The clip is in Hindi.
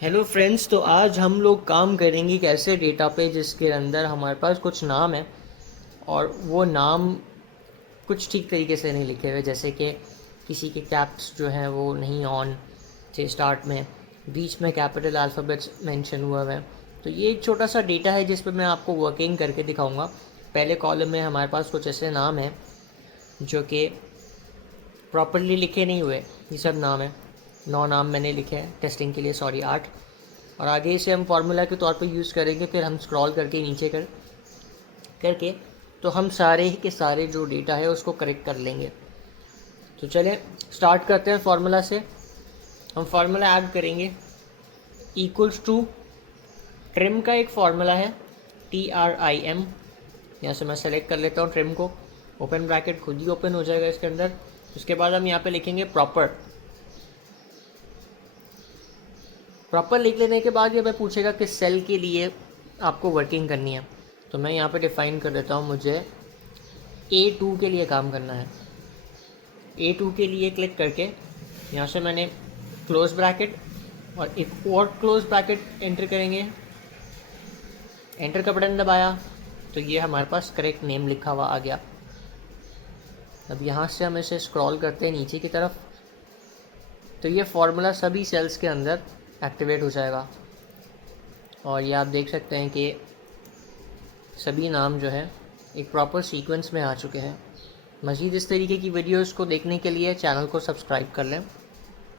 हेलो फ्रेंड्स, तो आज हम लोग काम करेंगे एक ऐसे डेटा पे जिसके अंदर हमारे पास कुछ नाम है और वो नाम कुछ ठीक तरीके से नहीं लिखे हुए। जैसे कि किसी के कैप्स जो हैं वो नहीं ऑन थे स्टार्ट में, बीच में कैपिटल अल्फ़ाबेट्स मेंशन हुआ है। तो ये एक छोटा सा डेटा है जिस पे मैं आपको वर्किंग करके दिखाऊंगा। पहले कॉलम में हमारे पास कुछ ऐसे नाम हैं जो कि प्रॉपरली लिखे नहीं हुए। ये सब नाम है, 9 नाम मैंने लिखे हैं टेस्टिंग के लिए, सॉरी 8। और आगे इसे हम फार्मूला के तौर पे यूज़ करेंगे। फिर हम स्क्रॉल करके नीचे करके तो हम सारे ही के सारे जो डेटा है उसको करेक्ट कर लेंगे। तो चलें स्टार्ट करते हैं फार्मूला से। हम फार्मूला ऐड करेंगे इक्वल्स टू ट्रिम का एक फार्मूला है TRIM। यहाँ से मैं सेलेक्ट कर लेता हूँ ट्रिम को, ओपन ब्रैकेट खुद ही ओपन हो जाएगा इसके अंदर। उसके बाद हम यहाँ पे लिखेंगे प्रॉपर लिख लेने के बाद ये हमें पूछेगा कि सेल के लिए आपको वर्किंग करनी है। तो मैं यहाँ पे डिफ़ाइन कर देता हूँ, मुझे A2 के लिए काम करना है। A2 के लिए क्लिक करके यहाँ से मैंने क्लोज ब्रैकेट और एक और क्लोज ब्रैकेट एंटर करेंगे। एंटर का बटन दबाया तो ये हमारे पास करेक्ट नेम लिखा हुआ आ गया। अब यहाँ से हम इसे स्क्रॉल करते हैं नीचे की तरफ, तो ये फार्मूला सभी सेल्स के अंदर एक्टिवेट हो जाएगा। और ये आप देख सकते हैं कि सभी नाम जो है एक प्रॉपर सीक्वेंस में आ चुके हैं। मज़ीद इस तरीके की वीडियोस को देखने के लिए चैनल को सब्सक्राइब कर लें।